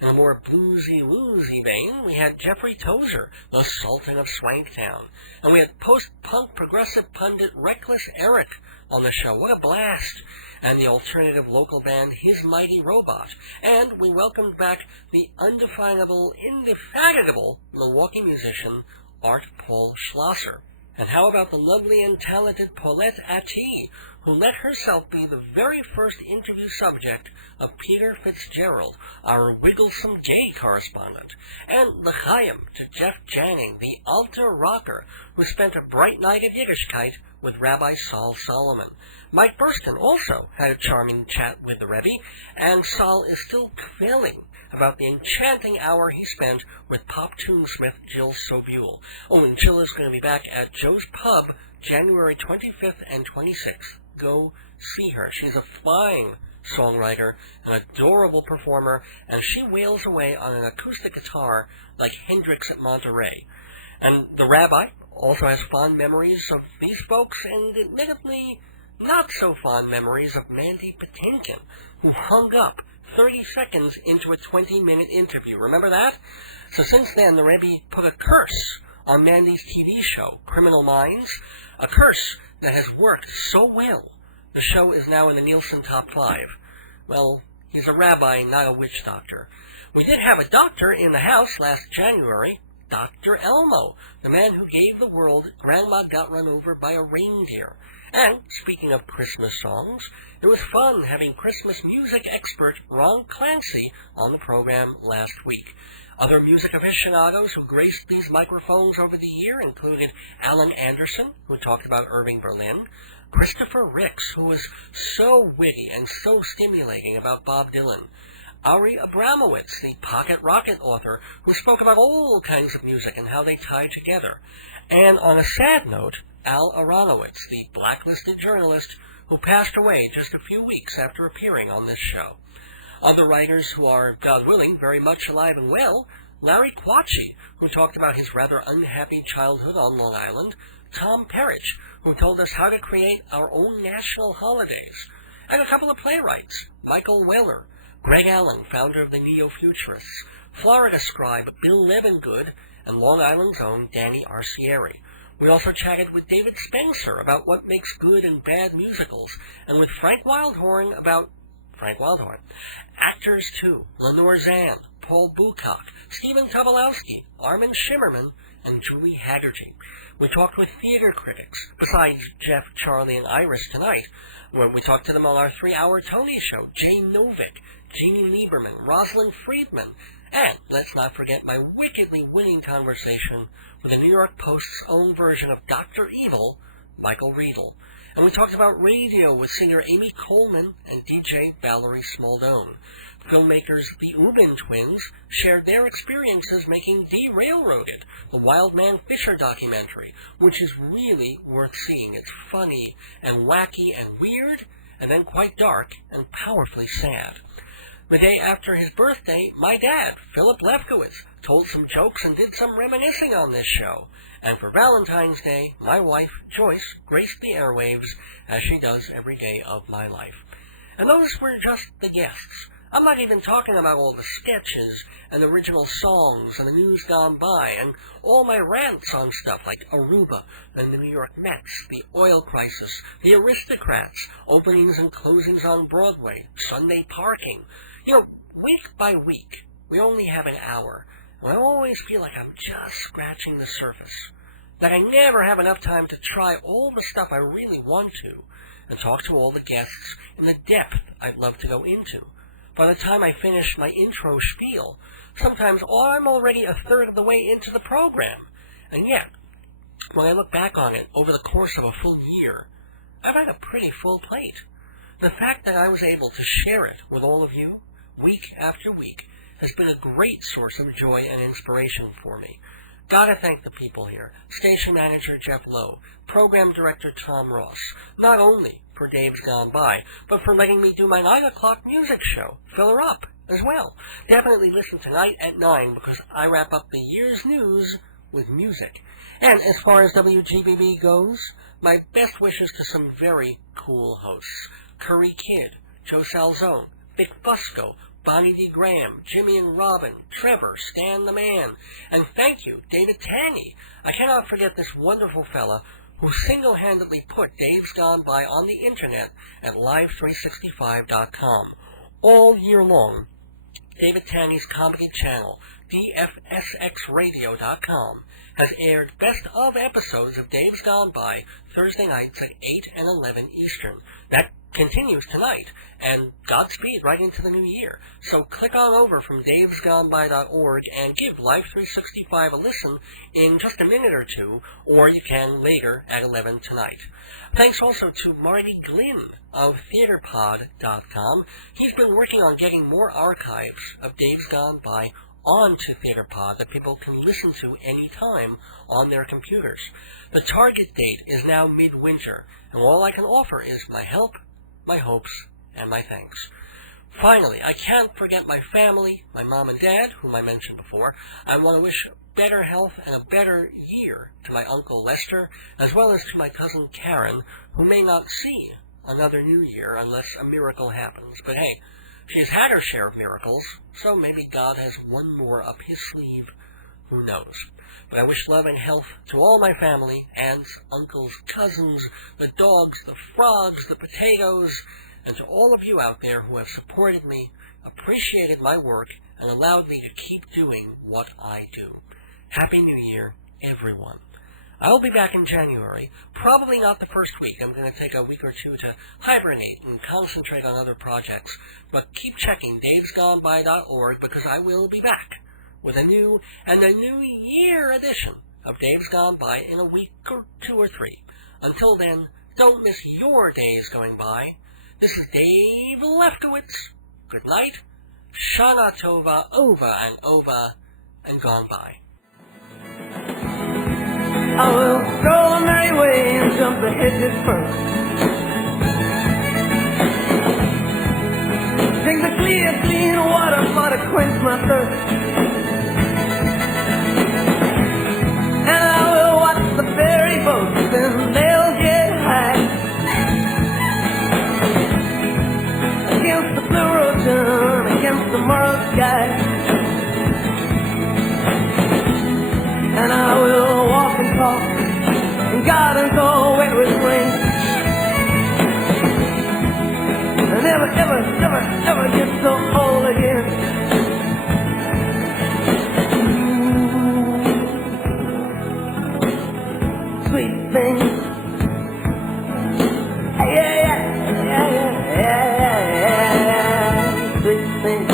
In a more bluesy-woozy vein, we had Jeffrey Tozer, the Sultan of Swanktown. And we had post-punk progressive pundit Reckless Eric on the show. What a blast! And the alternative local band His Mighty Robot. And we welcomed back the indefatigable Milwaukee musician Art Paul Schlosser. And how about the lovely and talented Paulette Atee, who let herself be the very first interview subject of Peter Fitzgerald, our wigglesome gay correspondent, and l'chaim to Jeff Janning, the altar rocker, who spent a bright night at Yiddishkeit with Rabbi Saul Solomon. Mike Burston also had a charming chat with the Rebbe, and Saul is still kvelling about the enchanting hour he spent with pop tunesmith Jill Sobule. Oh, and Jill is going to be back at Joe's Pub January 25th and 26th. Go see her. She's a fine songwriter, an adorable performer, and she wails away on an acoustic guitar like Hendrix at Monterey. And the rabbi also has fond memories of these folks, and admittedly not so fond memories of Mandy Patinkin, who hung up 30 seconds into a 20-minute interview. Remember that? So since then, the Rebbe put a curse on Mandy's TV show, Criminal Minds, a curse that has worked so well. The show is now in the Nielsen Top 5. Well, he's a rabbi, not a witch doctor. We did have a doctor in the house last January, Dr. Elmo, the man who gave the world Grandma Got Run Over by a Reindeer. And, speaking of Christmas songs, it was fun having Christmas music expert Ron Clancy on the program last week. Other music aficionados who graced these microphones over the year included Alan Anderson, who talked about Irving Berlin, Christopher Ricks, who was so witty and so stimulating about Bob Dylan, Ari Abramowitz, the pocket rocket author, who spoke about all kinds of music and how they tie together, and on a sad note, Al Aronowitz, the blacklisted journalist who passed away just a few weeks after appearing on this show. Other writers who are, God willing, very much alive and well, Larry Quatchy, who talked about his rather unhappy childhood on Long Island, Tom Perich, who told us how to create our own national holidays, and a couple of playwrights, Michael Weller, Greg Allen, founder of the Neo-Futurists, Florida scribe Bill Levengood, and Long Island's own Danny Arcieri. We also chatted with David Spencer about what makes good and bad musicals, and with Frank Wildhorn about Frank Wildhorn. Actors, too, Lenore Zan, Paul Bucock, Stephen Tobolowsky, Armin Shimmerman, and Julie Haggerty. We talked with theater critics, besides Jeff, Charlie, and Iris tonight, when we talked to them on our 3-hour Tony show, Jane Novick, Jeannie Lieberman, Rosalind Friedman, and let's not forget my wickedly winning conversation with the New York Post's own version of Dr. Evil, Michael Riedel. And we talked about radio with singer Amy Coleman and DJ Valerie Smaldone. Filmmakers the Ubin twins shared their experiences making Derailroaded, the Wild Man Fisher documentary, which is really worth seeing. It's funny and wacky and weird, and then quite dark and powerfully sad. The day after his birthday, my dad, Philip Lefkowitz, told some jokes and did some reminiscing on this show. And for Valentine's Day, my wife, Joyce, graced the airwaves as she does every day of my life. And those were just the guests. I'm not even talking about all the sketches and original songs and the news gone by and all my rants on stuff like Aruba and the New York Mets, the oil crisis, the Aristocrats, openings and closings on Broadway, Sunday parking. You know, week by week, we only have an hour, And I always feel like I'm just scratching the surface, that I never have enough time to try all the stuff I really want to, and talk to all the guests in the depth I'd love to go into. By the time I finish my intro spiel, sometimes I'm already a third of the way into the program. And yet, when I look back on it over the course of a full year, I've had a pretty full plate. The fact that I was able to share it with all of you, week after week, has been a great source of joy and inspiration for me. Gotta thank the people here, Station Manager Jeff Lowe, Program Director Tom Ross, not only for Dave's Gone By, but for letting me do my 9 o'clock music show, Fill Her Up, as well. Definitely listen tonight at 9, because I wrap up the year's news with music. And as far as WGBB goes, my best wishes to some very cool hosts. Curry Kidd, Joe Salzone, Vic Fusco, Bonnie D. Graham, Jimmy and Robin, Trevor, Stan the Man, and thank you, David Taney. I cannot forget this wonderful fella who single-handedly put Dave's Gone By on the internet at live365.com. All year long, David Taney's comedy channel, dfsxradio.com, has aired best-of episodes of Dave's Gone By Thursday nights at 8 and 11 Eastern. That continues tonight, and Godspeed right into the new year. So click on over from davesgoneby.org and give Life 365 a listen in just a minute or two, or you can later at 11 tonight. Thanks also to Marty Glynn of TheaterPod.com. He's been working on getting more archives of Dave's Gone By onto TheaterPod that people can listen to anytime on their computers. The target date is now midwinter, and all I can offer is my help, my hopes, and my thanks. Finally, I can't forget my family, my mom and dad, whom I mentioned before. I want to wish better health and a better year to my Uncle Lester, as well as to my cousin Karen, who may not see another new year unless a miracle happens. But hey, she's had her share of miracles, so maybe God has one more up his sleeve. Who knows? But I wish love and health to all my family, aunts, uncles, cousins, the dogs, the frogs, the potatoes, and to all of you out there who have supported me, appreciated my work, and allowed me to keep doing what I do. Happy New Year, everyone. I'll be back in January, probably not the first week. I'm going to take a week or two to hibernate and concentrate on other projects. But keep checking davesgoneby.org, because I will be back with a new and a New Year edition of Dave's Gone By in a week or 2 or 3. Until then, don't miss your days going by. This is Dave Lefkowitz. Good night. Shana Tova, over and over, and gone by. I will go a merry way and jump the hedges first. Drink the clear, clean water for to quench my thirst. And I will watch the ferry boats and they'll get high against the blue ocean, against the moral sky. And I will walk and talk in gardens all wet with rain, and never, ever, ever, ever get so old again. Sweet thing, yeah, yeah, yeah, yeah, yeah, yeah, sweet thing.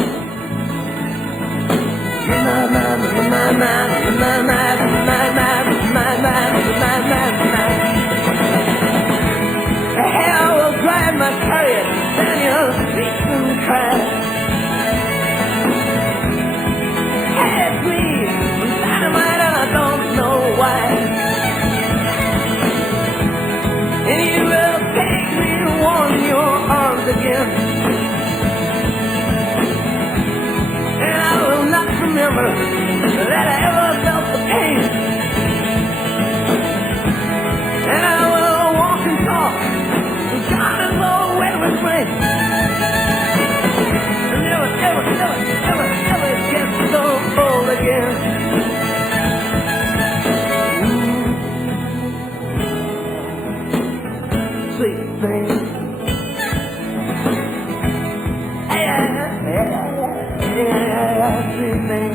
Hell will drive my chariot down your streets and cry. Hey, please, dynamite, and I don't know why. And you will take me to warm your arms again. And I will not remember that I ever felt the pain. And I will walk and talk, and God is all wet with rain. And never, ever, ever, ever, ever get so old again. Sweet thing. Yeah, sweet thing.